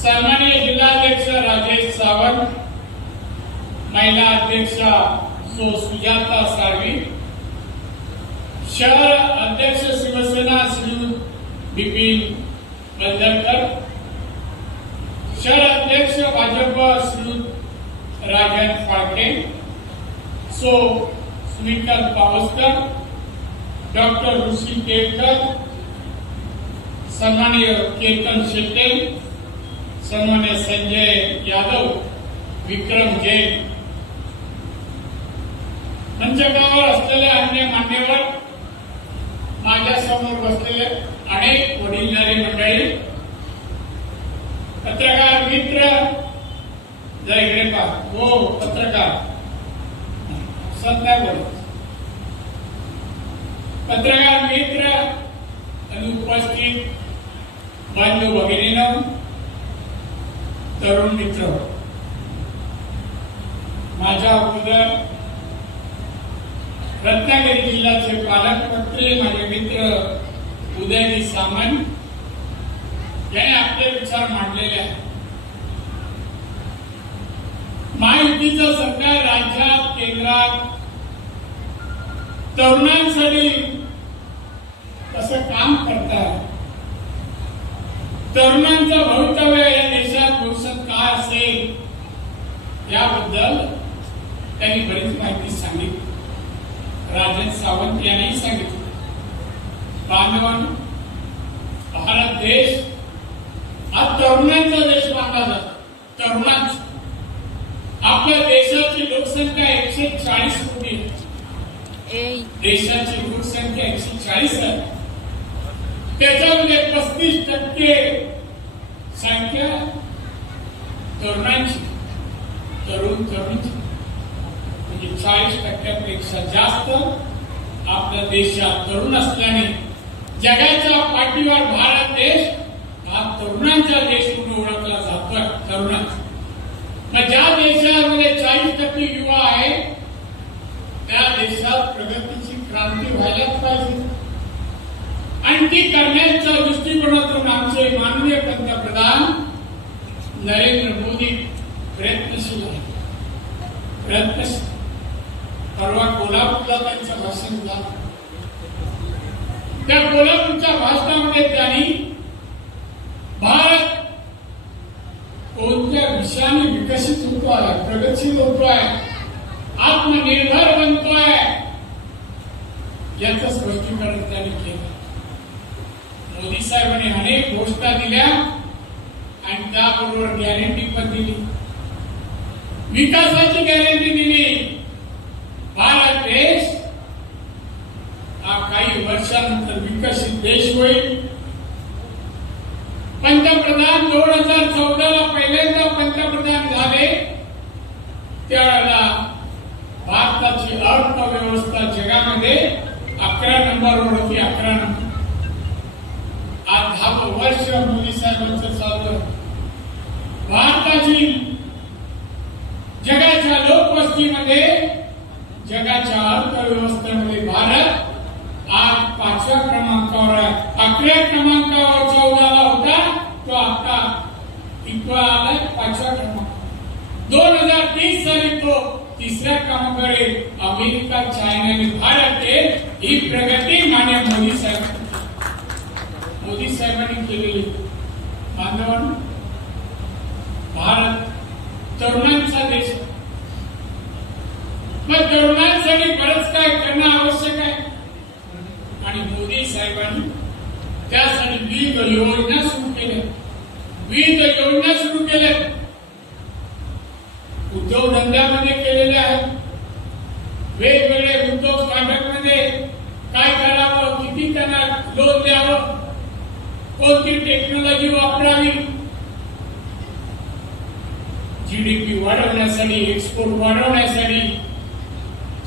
सन्माननीय जिल्हाध्यक्ष राजेश सावंत, महिला अध्यक्षा सुजाता साळवी, शहर अध्यक्ष शिवसेना श्री बिपिन बंदरकर, शहर अध्यक्ष भाजप श्री राजन फाळके, सुमिता पावसकर, डॉक्टर ऋषी केळकर, सन्माननीय केतन शेट्टे, सन्माननीय संजय यादव, विक्रम जैन, मंचकावर असलेले अन्य मान्यवर, माझ्या समोर बसलेले अनेक वडीलधारी मंडळी, पत्रकार मित्र, जरा इकडे पहा. हो, पत्रकार सत्ता बोलत, पत्रकार मित्र आणि उपस्थित बंधू भगिनींनो, तरुण मित्र, माझ्या अगोदर रत्नागिरी जिल्ह्याचे पालकमंत्री माझे मित्र उदयजी सामंत यांनी आपले विचार मांडलेले आहेत. महायुतीचं सरकार राज्यात केंद्रात तरुणांसाठी कसं काम करत आहे, तरुणांचं भवितव्य या देशात भविष्यात काय असेल याबद्दल त्यांनी बरीच माहिती सांगितली. राजेश सावंत यांनी सांगितलं. बांधवांनो, भारत देश हा तरुणांचा देश मानला जातो. तरुणांचा आपल्या देशाची लोकसंख्या 140 कोटी आहे. देशाची लोकसंख्या 140 आहे. त्याच्यामध्ये 35% संख्या तरुणांची, तरुणीची, म्हणजे 40% जास्त आपल्या देशात तरुण असल्याने जगाच्या पाठीवर भारत देश हा तरुणांचा देश म्हणून ओळखला जातोय. तरुणांचा ज्या देशामध्ये 40% युवा आहे त्या देशात प्रगतीची क्रांती व्हायलाच पाहिजे. आणि ती करण्याच्या दृष्टिकोनातून आमचे माननीय पंतप्रधान नरेंद्र मोदी प्रयत्नशील आहे. प्रयत्नशील. परवा कोल्हापूरला त्यांचं भाषण झालं. त्या कोल्हापूरच्या भाषणामध्ये त्यांनी भारत कोणत्या विषयाने विकसित होतोय, प्रगतशील होतोय, आत्मनिर्भर बनतोय याचं स्पष्टीकरण त्यांनी केलं. मोदी साहेबांनी अनेक घोषणा दिल्या आणि त्याबरोबर गॅरंटी पण दिली, विकासाची गॅरंटी दिली. भारत देश हा काही वर्षानंतर विकसित देश होईल. पंतप्रधान 2014ला पहिल्यांदा पंतप्रधान झाले त्यावेळेला भारताची अर्थव्यवस्था जगामध्ये 11 नंबरवर होती. 11 नंबर. आज 10 वर्ष मोदी साहेबांचं चालू आहे. भारताची जगाच्या लोकवस्तीमध्ये, जगाच्या अर्थव्यवस्थेमध्ये भारत आज 5व्या क्रमांकावर आहे. 11व्या क्रमांकावर 14ला होता, तो आता इतका आलाय 5व्या क्रमांक. 2030 साली तो 3ऱ्या क्रमांकावर येईल. अमेरिका, चायना आणि भारत ही प्रगती माननीय मोदी साहेबांनी केलेली. बांधवांनो, भारत तरुणांचा देश. मग तरुणांसाठी बरंच काय करणं आवश्यक आहे आणि मोदी साहेबांनी त्यासाठी विविध योजना सुरू केल्या. उद्योगधंद्यामध्ये केलेल्या आहेत. वेगवेगळे उद्योग स्टार्टअपमध्ये काय करावं, किती त्यांना लोन द्यावं, कोणती टेक्नॉलॉजी वापरावी, जीडीपी वाढवण्यासाठी, एक्सपोर्ट वाढवण्यासाठी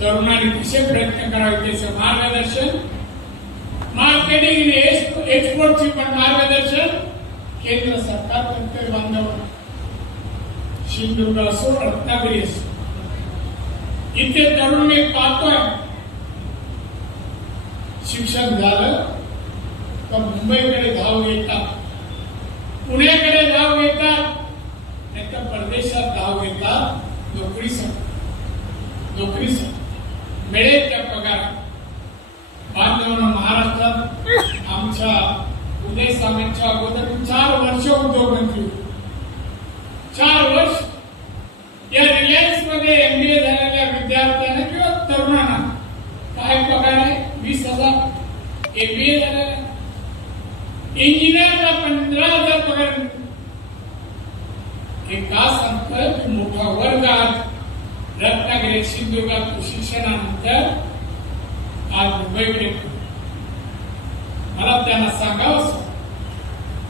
तरुणांनी कसे प्रयत्न करावे त्याचं मार्गदर्शन, मार्केटिंग आणि एक्सपोर्टचे पण मार्गदर्शन केंद्र सरकार करते. बांधव, सिंधुदुर्ग असो, रत्नागिरी असो, इथे तरुण मी पाहतोय. शिक्षण झालं तर मुंबईकडे धाव येतात. पुण्याकडे धाव घेतात, नाही तर परदेशात धाव घेतात नोकरीसाठी. मिळेल त्या पगार. बांधवांना महाराष्ट्रात आमच्या उदय सामंतच्या अगोदर 4 वर्ष उद्योगमंत्री होते. 4 वर्ष या रिलायन्स मध्ये MBA झालेल्या विद्यार्थ्यांना किंवा तरुणांना काय पगार आहे? 20,000. MBA झालेल्या इंजिनियरला 15,000 पगार. हे का सांगतोय की मोठा वर्ग आज रत्नागिरी सिंधुदुर्गात प्रशिक्षणानंतर आज मुंबईकडे. मला त्यांना सांगावं,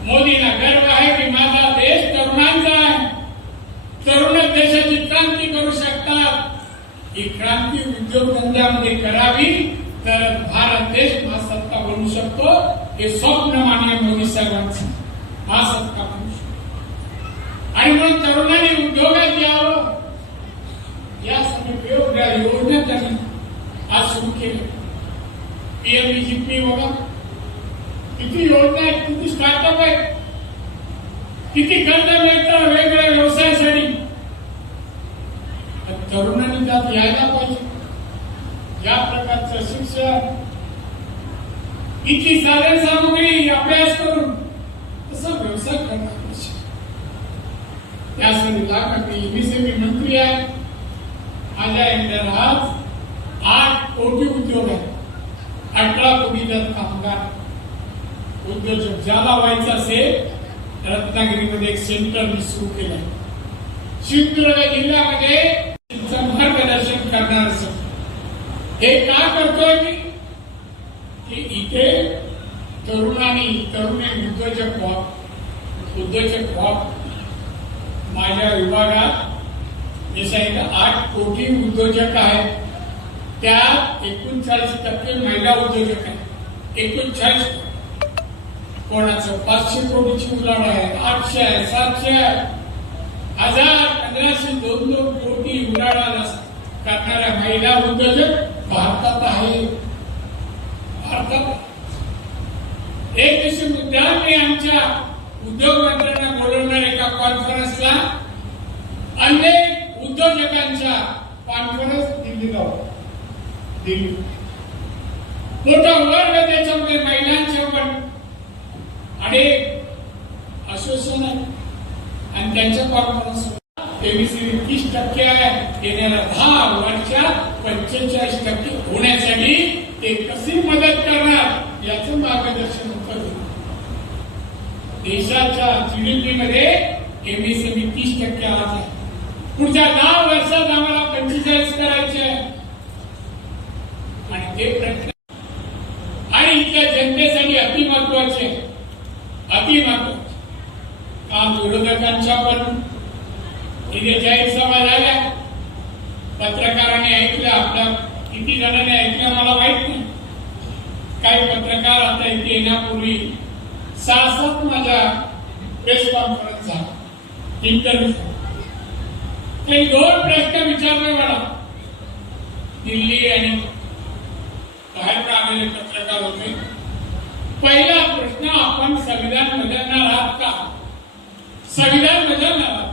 मोदींना गर्व आहे की माझा देश तरुणांचा आहे. तरुण देशाची क्रांती करू शकतात. ही क्रांती उद्योगधंद्यामध्ये करावी तर भारत देश महासत्ता बनू शकतो. हे स्वप्न माननीय मोदी साहेबांचं महासत्ता बनू शकतो. आणि म्हणून तरुणांनी उद्योगात यावं यासाठी वेगवेगळ्या योजना त्यांनी आज सुरू केल्या. PMBGP बघा, किती योजना आहेत, किती स्टार्टअप आहेत, किती कर्ज मिळतं वेगवेगळ्या व्यवसायासाठी. तरुणांनी त्यात यायला पाहिजे. या प्रकारचं शिक्षण, इतकी साधन सामुग्री अभ्यास करून तसा व्यवसाय करणार पाहिजे. त्यासाठी लागत MSME मंत्री आहे. माझ्या इंडियन आज 8 कोटी उद्योग आहेत. 18 कोटी कामगार उद्योजक. ज्याला व्हायचं असेल रत्नागिरीमध्ये एक सेंटर मी सुरू केलं. सिंधुदुर्ग जिल्ह्यामध्ये मार्गदर्शन करणार. हे का करतोय मी की इथे तरुणी उद्योजक व्हा. माझ्या विभागात जे सांगितलं 8 कोटी उद्योजक आहेत. त्यात 39% महिला उद्योजक आहेत. 39. कोणाचं 500 कोटीची उलाढ आहे, 800 आहे, 700 आहे, 1000, 1500, 2 कोटी उलाढाल करणाऱ्या महिला उद्योजक भारतात आहे. एक दिवशी मुद्दाम मी आमच्या उद्योग मंत्र्यांना बोलवणार एका कॉन्फरन्सला. अनेक उद्योजकांच्या कॉन्फरन्स दिल्लीला होता. मोठा वर्ग त्याच्यामध्ये महिलांच्या पण अनेक असोसिएशन आहे. आणि त्यांच्या कॉन्फरन्स MSME 30% आहे. येणाऱ्या 10 वर्षात 45% होण्यासाठी ते कशी मदत करणार याचं मार्गदर्शन करतो. देशाच्या GDP मध्ये MSME 30% आला आहे. पुढच्या 10 वर्षात आम्हाला 45 करायचे आहे. आणि ते प्रयत्न आणि इथल्या जनतेसाठी अति महत्वाचे काम. विरोधकांच्या पण इथे जाहीर सभा झाल्या. पत्रकारांनी ऐकलं. आपल्या किती जणांनी ऐकलं मला माहित नाही. काही पत्रकार आता इथे येण्यापूर्वी 6-7 माझ्या प्रेस कॉन्फरन्स झाला, इंटरव्ह्यू. ते 2 प्रश्न विचारले मला. दिल्ली आणि बाहेर आलेले पत्रकार होते. पहिला प्रश्न, आपण संविधान बदलणार आहात का? संविधान बदलणार आहात?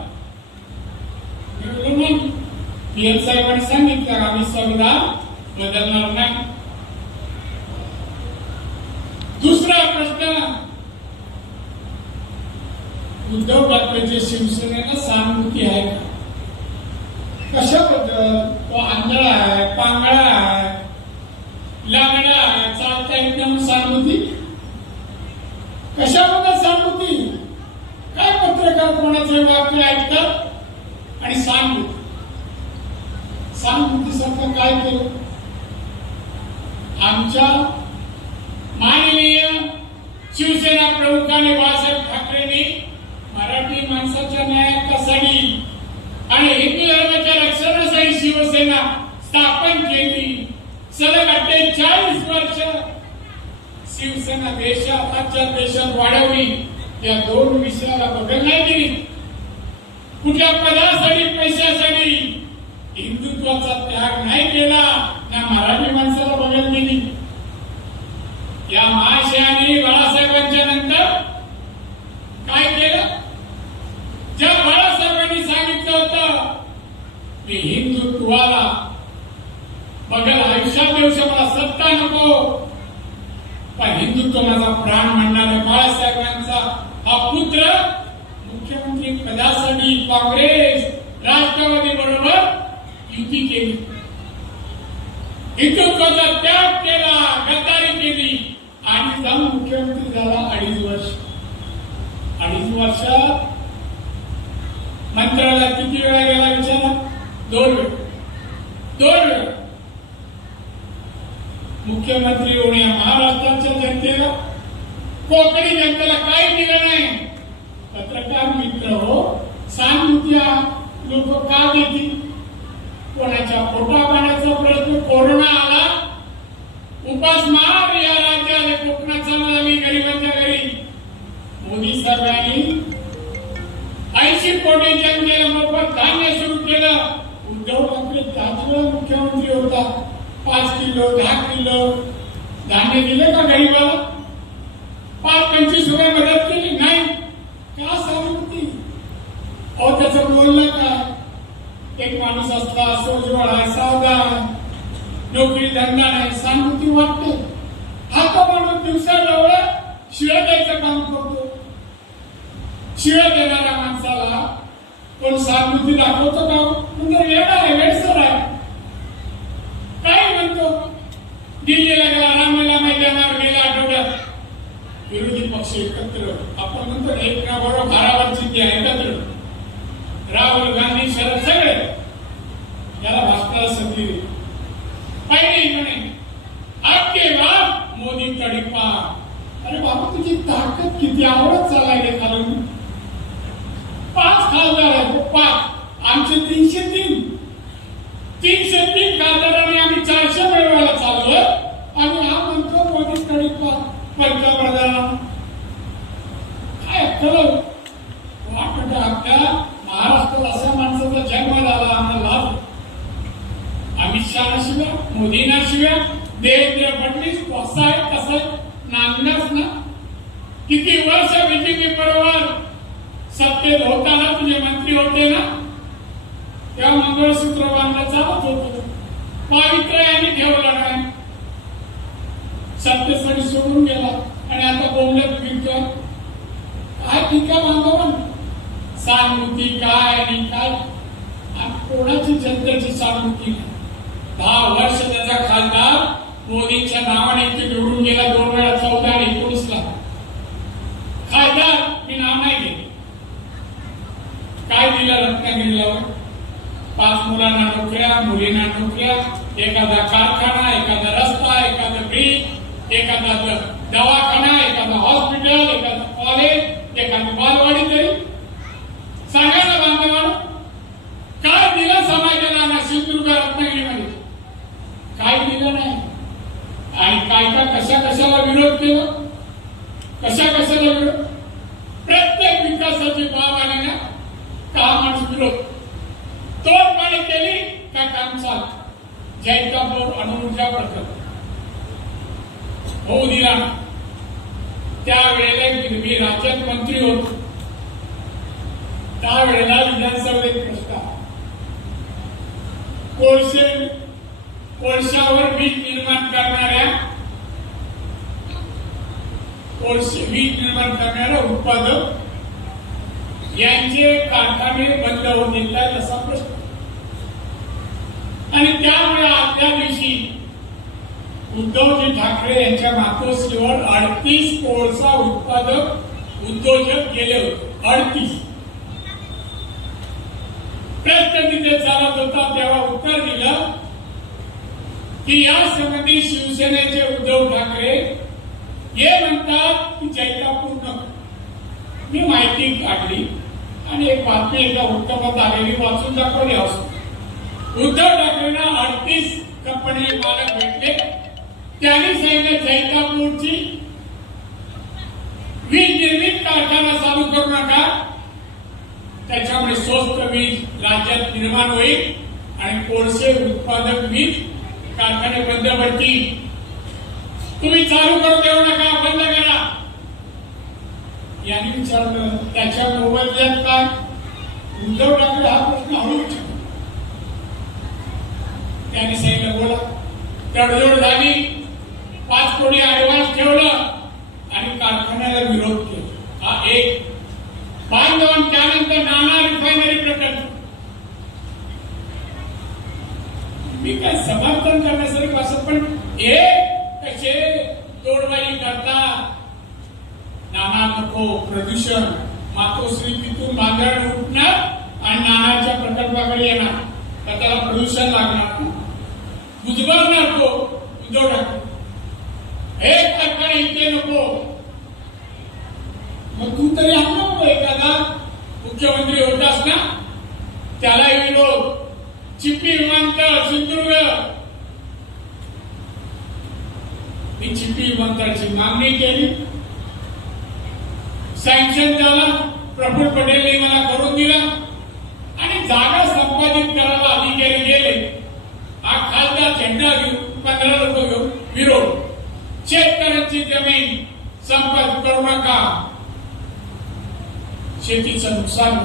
म्हणून PM साहेबांनी सांगितलं आम्ही संविधान बदलणार नाही. दुसरा प्रश्न, उद्धव ठाकरेंची शिवसेनेला सहानुभूती आहे का? कशाबद्दल? तो आंधळा आहे, पांगळा आहे, लांगडा आहे, चालता येत नाही सहानुभूती? कशाबद्दल सहानुभूती? काय पत्रकार कोणाचे वाक्य ऐकतात आणि सहानुभूतीसारखं काय केलं? आमच्या माननीय शिवसेना प्रमुखांनी बाळासाहेब ठाकरेंनी मराठी माणसाच्या न्यायासाठी आणि हिंदू धर्माच्या रक्षणासाठी शिवसेना स्थापन केली. सलग 48 वर्ष शिवसेना देशात आजच्या देशात वाढवली. या 2 विषयाला बदल नाही केली. कुठल्या पदासाठी पैशासाठी हिंदुत्वाचा त्याग नाही केला, ना मराठी माणसाला बदल दिली. या महाशयाने बाळासाहेबांच्या नंतर काय केलं? मी हिंदुत्वाला बघल आयुष्यात दिवशी मला सत्ता नको, पण हिंदुत्व माझा प्राण म्हणणारा बाळासाहेबांचा हा पुत्र मुख्यमंत्री पदासाठी काँग्रेस राष्ट्रवादी बरोबर युती केली, हिंदुत्वाचा त्याग केला, गद्दारी केली आणि जाऊन मुख्यमंत्री झाला 2.5 वर्ष. 2.5 वर्षात मंत्र्याला किती वेळा गेला विचारा? 2 वेळा. मुख्यमंत्री होणे महाराष्ट्राच्या जनतेला, कोकणी जनतेला काही दिलं नाही. पत्रकार मित्र हो, सहानुभूत्या लोक का देतील? कोणाच्या पोटा पाण्याचा प्रश्न, कोरोना आला, उपासमार या राज्याला कोकणाचा मला मी गरिबांच्या घरी. मोदी साहेबांनी 80 कोटी जनतेला मोफत धान्य सुरू केलं. उद्धव ठाकरे त्याच वेळा मुख्यमंत्री होता, 5 किलो 10 किलो धान्य दिले का गरीबाला? 5-25 रुपये मदत केली नाही का? सहानुभूती अहो, त्याचं बोललं काय? एक माणूस असला सोजवळ आहे, सावधान, नोकरी धंदा नाही, सहानुभूती वाटते. हा तो माणूस दिवसा डोळे शिव्या द्यायचं काम करतो. शिव्या देणाऱ्या माणसाला कोण सहानुभूती दाखवतो का? म्हणजे वेगळा आहे, वेळसर आहे. काय म्हणतो? दिल्लीला गेला, रामलीला मैदानावर गेला आठवड्यात. विरोधी पक्ष एकत्र, आपण म्हणतो एक बरोबर घरावरची ती एकत्र, राहुल गांधी शरद सगळे याला भाषणाला संधी दिली. पहिली म्हणे आपके बाद मोदी तडीपार. अरे बाबा, तुझी ताकद किती? आवडत चालायला खालून 5 खासदार आहेत, 5 आमचे 303. 303 खासदारांनी आम्ही 400 मिळवायला चाललोय आणि हा म्हणतो मोदी तडीपार पंतप्रधान. काय खरं वाटत? आपल्या महाराष्ट्रात अशा माणसाचा जन्म झाला, आम्हाला लाभ. अमित शहा शिवाय, मोदींना शिवाय, देवेंद्र फडणवीस कसा आहे कसं आहे नांगलाच ना. किती वर्ष बीजेपी बरोबर सत्तेत होताना तुझे मंत्री होते ना, त्या मंगळसूत्र बांधलं चालत होतं. पावित्र्य यांनी ठेवलं नाही, सत्तेसाठी सोडून गेला आणि आता बोंबलत फिरतोय. काय टीका बांधव? सहानुभूती काय आणि काय? कोणाची जनतेची सहानुभूती नाही. 10 वर्ष त्याचा खासदार मोदींच्या नावाने निवडून गेला, 2 वेळा 14 आणि 19ला खासदार. मी नाव नाही घेतले. काय दिलं रत्नागिरीला? 5 मुलांना नोकऱ्या, मुलींना नोकऱ्या, एखादा कारखाना, एखादा रस्ता, एखादा ब्रिज, एखादा दवाखाना, एखादा हॉस्पिटल, एखादा कॉलेज, एखादी बालवाडी. तरी सांगा ना बांधवांनो, काय दिलं समाजाला? ना सिंधुदुर्ग रत्नागिरीमध्ये काय दिलं नाही. आणि काय काय कशाला विरोध केला? कशाला विरोध? प्रत्येक विकासाची बाब आली ना का माणूस विरोध. तोडपाणी केली का काम चाल. जैतापूर अणुऊर्जा प्रकल्प होऊ दिला. त्यावेळेला मी राज्यात मंत्री होतो. त्यावेळेला विधानसभेत एक प्रस्ताव, कोळशावर वीज निर्माण करणाऱ्या उत्पादक यांचे कारखाने बंद होतील काय तसा प्रश्न. आणि त्यामुळे आजच्या दिवशी उद्धवजी ठाकरे यांच्या मातोश्रीवर 38 कोळसा उत्पादक उद्योजक गेले होते. 38 प्रश्न तिथे चालत होता तेव्हा उत्तर दिलं की या संबंधी शिवसेनेचे उद्धव ठाकरे हे म्हणतात की जैतापूर नको. मी माहिती काढली आणि एक बातमी एका वृत्तपत्रात आलेली वाचून दाखवली. उद्धव ठाकरेंना 38 कंपनी मालक भेटले. त्यांनी सांगितलं जैतापूरची वीज निर्मित कारखाना चालू करू नका, त्याच्यामुळे स्वस्त वीज राज्यात निर्माण होईल आणि कोळसे उत्पादक वीज कारखाने बंद पडतील. तुम्ही चालू करू देऊ नका, बंद करा. यांनी विचारलं त्याच्या मोबाईलच्यात काय? उद्धव ठाकरे हा प्रश्न हळू विचारला. त्यांनी सांगितलं बोला. तडजोड झाली, 5 कोटी ऍडव्हान्स ठेवलं आणि कारखान्याला विरोध केला. हा एक बांधवन. त्यानंतर नाना रिफायनरी प्रकल्प. मी काय समर्थन करण्यासारखं असं, पण हे कसे तोडबाई करतात. नाना नको, प्रदूषण, मातोश्री तिथून बांधण उठणार आणि नानाच्या प्रकल्पाकडे येणार, तर त्याला प्रदूषण लागणार, बुजवणार तो उद्धव ठाकरे. हे कारखाना इथे नको. मग तू तरी आणलं एखादा मुख्यमंत्री होतास ना, त्यालाही विरोध. चिपी विमानतळ सिंधुदुर्ग, मी चिपी विमानतळाची मागणी केली, सँक्शन झालं, प्रफुल्ल पटेलने मला करून दिला आणि जागा संपादित करायला अधिकारी गेले. हा खासदार झेंडा घेऊन 15 लोक घेऊन विरोध. शेतकऱ्यांची जमीन संपादित करू नका, शेतीचं नुकसान.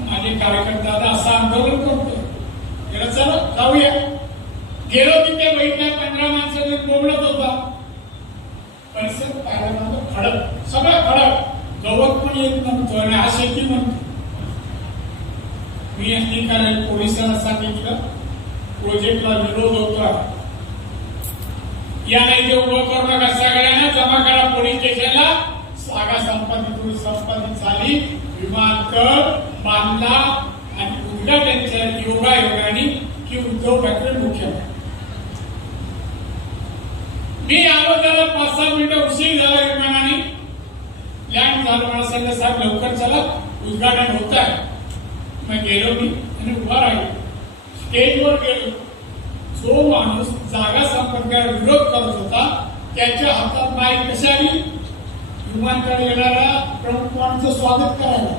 माझे कार्यकर्ते आता असं आंदोलन करतो. चला जाऊया. गेलो तिथे बघितल्या 15 माणसाने बोबडत होता. परिसर पाहिला नव्हतं, खडक, सगळं खडक, गवत पण येत नव्हतं आणि हा शेती म्हणतो. मी अधिकारी पोलिसांना सांगितलं प्रोजेक्टला विरोध होता, या नाही ते उभं करू नका, सगळ्यांना जमा करा पोलीस स्टेशनला. जागा संपादित झाली, विमानतळ बांधला आणि उद्घाटनच्या योगायोगाने की उद्धव ठाकरे मुख्यमंत्री. मी आलो त्याला 5-6 मिनिटं उशीर झाला, विमानाने लँड झालं. मला सांगितलं साहेब लवकर चला, उद्घाटन होत आहे. मग गेलो मी आणि उभा राहिलो, स्टेजवर गेलो. जो माणूस जागा संपर्काला विरोध करत होता त्याच्या हातात माईक कशी आली, विमानतळ येणारा प्रमुख माणूचं स्वागत करायला.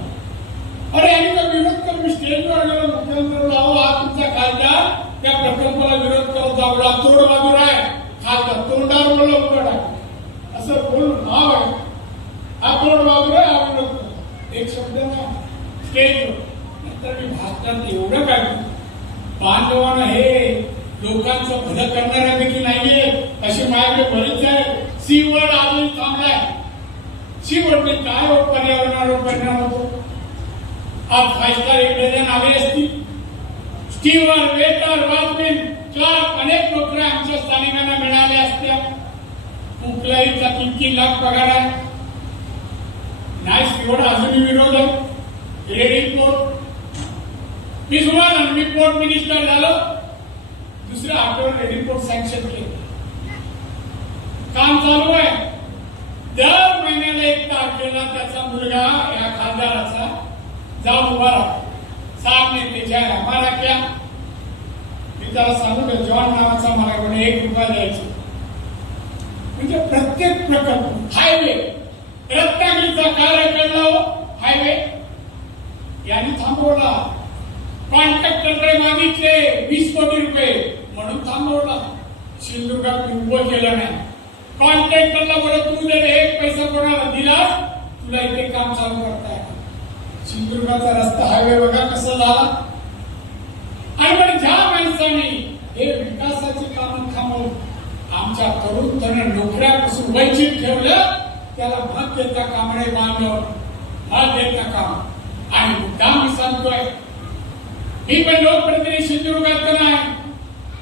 अरे यांनी तर विरोध कर. मी स्टेजवर गेलो, मुख्यमंत्र्यांना हा तुमचा खासदार त्या प्रकल्पाला विरोध करत आवडला, तोड बाजूला आहे, खासदार तोंडावर बोलला उभं टाक असं बोलून नाव आहे, हा तोड बाजूला आहे, हा विरोध. एक शब्द ना स्टेजवर. नंतर मी भारतात एवढं काय बांधवानं हे लोकांचं भलं करणाऱ्यापैकी नाहीये, असे माझ्याकडे बरेच आहे. सीवर्ड अजून थांबलाय. सीवर्डने काय पर्यावरणावर परिणाम होतो. आज 5 स्टार एक डझन आले असतील. स्टीवर, वेटर, वॉचमॅन, क्लार्क अनेक नोकऱ्या आमच्या स्थानिकांना मिळाल्या असत्या. कुठल्याहीचा 3-3 लाख पगार आहे. नाही स्टीवर्ड अजूनही विरोध आहे. Ready port. मी तुम्हाला मी पोर्ट मिनिस्टर झालो, दुसऱ्या आठवड्यात रेडी पोर्ट सँक्शन केलं. काम चालू आहे. दर महिन्याला 1 तारखेला त्याचा मुलगा या खासदाराचा जाऊन उभा राहतो. सामने त्याच्या हमारा क्या. मी त्याला सांगू का जॉन नावाचा माझ्याकडे 1 रुपया द्यायचा. म्हणजे प्रत्येक प्रकल्प, हायवे, रत्नागिरीचा कार्यक्रम हायवे यांनी थांबवला. कॉन्ट्रॅक्टरने मागितले 20 कोटी रुपये म्हणून थांबवला. सिंधुदुर्गात उभं केलं नाही. कॉन्ट्रॅक्टरला बोलत तू जर 1 पैसा कोणाला दिला तुला इथे काम चालू करता येईल. सिंधुदुर्गाचा रस्ता हायवे बघा कसा झाला. आणि पण ज्या माणसाने हे विकासाची कामं थांबवून आमच्या तरुण नोकऱ्यापासून वंचित ठेवलं त्याला मत देता काम नाही. बांधव मत देता काम. आणि मुद्दाम मी सांगतोय, मी पण लोकप्रतिनिधी सिंधुदुर्गात नाही.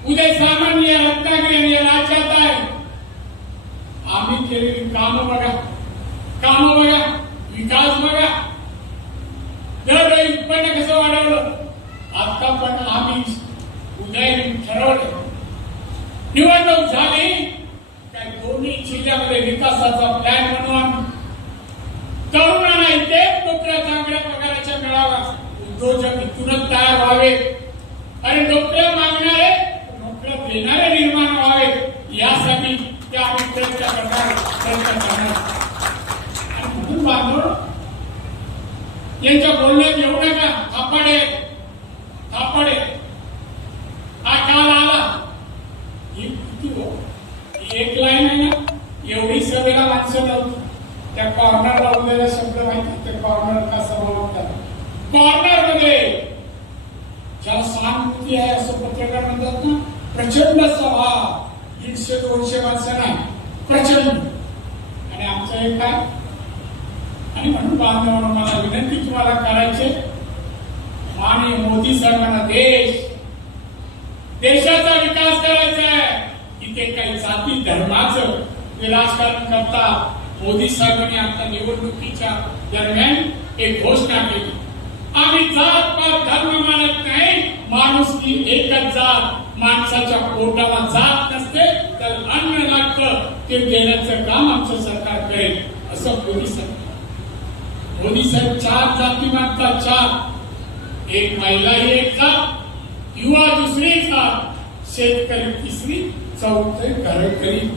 उद्या सामान्य रत्नागिरी आणि राज्यात आहे. आम्ही केलेली कामं बघा, विकास बघा. दरवेळी उत्पन्न कसं वाढवलं. आता पण आम्ही उद्या ठरवलं, निवडणूक झाली काय दोन्ही जिल्ह्यामध्ये विकासाचा प्लॅन बनवून तरुणांना इथे नोकऱ्या चांगल्या पगाराच्या मिळावा. उद्योजक इथूनच तयार व्हावे आणि नोकऱ्या मागणारे नोकऱ्या देणारे निर्माण व्हावे यासाठी ते आम्ही प्रयत्न करणार. म्हणून बांधव यांच्या बोलण्यात येऊ नका. थापाडे हा काल आला. ही किती हो, 1 लाईन आहे ना, एवढी सभेला माणसं नव्हती. त्या कॉर्नरला उद्याला शब्द माहिती, त्या कॉर्नर का सभा म्हणतात. कॉर्नर मध्ये ज्याला सहानुभूती आहे असं पत्रकार म्हणतात ना, प्रचंड सभा, 150-200 माणसं नाही, प्रचंड. आणि आमचं हे काय. आणि म्हणून बांधवांनो, मला विनंती तुम्हाला करायची, माननीय मोदी साहेबांना देशाचा विकास करायचा आहे. इथे काही जाती धर्माचं राजकारण करता. मोदी साहेबांनी आता निवडणुकीच्या दरम्यान एक घोषणा केली, आम्ही जात पात धर्म मानत नाही, माणुसकी एकच जात. माणसाच्या पोटाला जात नसते तर अन्न लागतं, ते देण्याचं काम आमचं सरकार करेल, असं मोदी साहेब 4 जाती मानतात. 4, एक महिला ही एक जात, युवा दुसरी जात, शेतकरी तिसरी, चौथी घरकरी.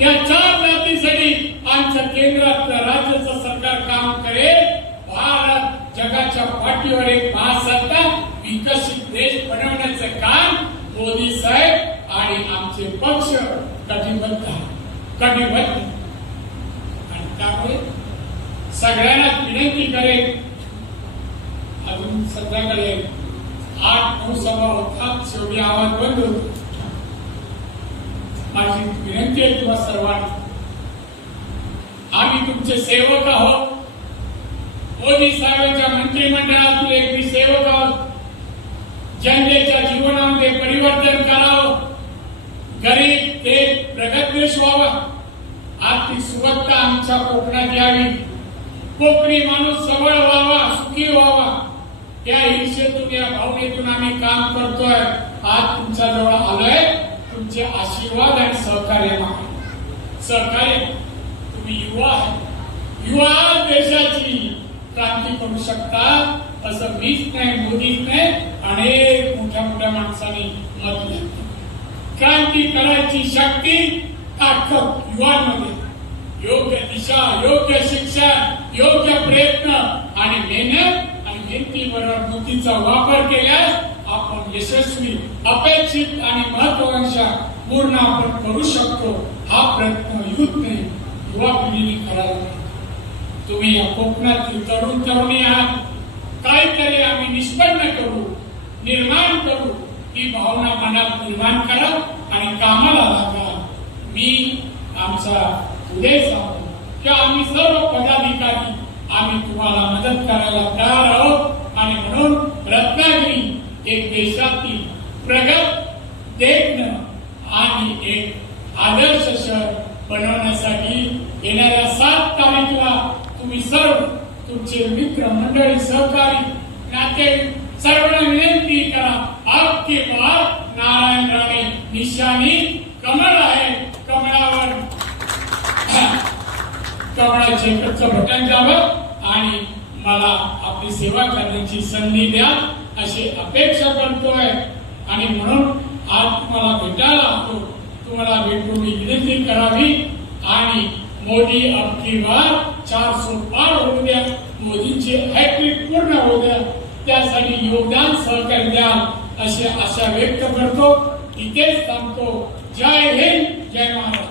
या 4 जातीसाठी आमचं केंद्रात राज्याचं सरकार काम करेल. भारत जगाच्या पाठीवर एक महासत्ता विकसित देश बनवण्याचं काम मोदी साहेब आणि आमचे पक्ष कटिबद्ध आहे. आणि त्यामुळे सगळ्यांना विनंती करेन, अजून सध्याकडे 8-9 सभा होतात, शेवटी आवाज बंद होतो. माझी विनंती आहे तुम्हा सर्वांना, आम्ही तुमचे सेवक आहोत. मोदी साहेबांच्या मंत्रिमंडळातील एक मी सेवक आहोत. जनतेच्या जीवनामध्ये परिवर्तन करावं, गरीब ते प्रगत देश व्हावा, आर्थिक सुबत्ता आमच्या कोकणात यावी, कोकणी माणूस सबळ व्हावा, सुखी व्हावा, या इच्छेतून या भावनेतून आम्ही काम करतोय. आज तुमच्या जवळ आलोय, तुमचे आशीर्वाद आणि सहकार्य मागतो. सहकार्य, तुम्ही युवा देशाची क्रांती करू शकता, असं मीच नाही, मोदीच नाही, अनेक मोठ्या माणसांनी मत दिलं. क्रांती करायची शक्ती, ताकद युवांमध्ये. योग्य दिशा, योग्य शिक्षण, योग्य प्रयत्न आणि मेहनत आणि मेहनतीबरोबर बुद्धीचा वापर केल्यास आपण यशस्वी, अपेक्षित आणि महत्वाकांक्षा पूर्ण आपण करू शकतो. हा प्रयत्न युवकने, युवा पिढीने करायला. तुम्ही या कोकणातील तरुण तरुणी आहात, काहीतरी आम्ही निष्पन्न करू, निर्माण करू, ही भावना मनात निर्माण करा आणि कामाला लागा. मी आमचा उद्देश आहोत की आम्ही सर्व पदाधिकारी आम्ही तुम्हाला मदत करायला तयार आहोत. आणि म्हणून रत्नागिरी एक देशातील प्रगत, देखणं आणि एक आदर्श शहर बनवण्यासाठी येणाऱ्या 7 तारीखला तुम्ही सर्व, तुमचे मित्र मंडळी, सहकारी, नाते सर्वांना विनंती करा. आपके बात नारायण राणे निशाणी कमळ आहे, कमळावर कमळाचे बटन जावं आणि मला आपली सेवा करण्याची संधी द्या अशी अपेक्षा करतोय. आणि म्हणून आज तुम्हाला भेटायला आलो, तुम्हाला भेटून मी विनंती करावी. आणि मोदी अबकी बार 400 पार होऊ द्या, मोदींची हॅट्रिक पूर्ण होऊ द्या, त्यासाठी योगदान सहकार्य द्या अशी आशा व्यक्त करतो. इथेच थांबतो. जय हिंद, जय महाराष्ट्र.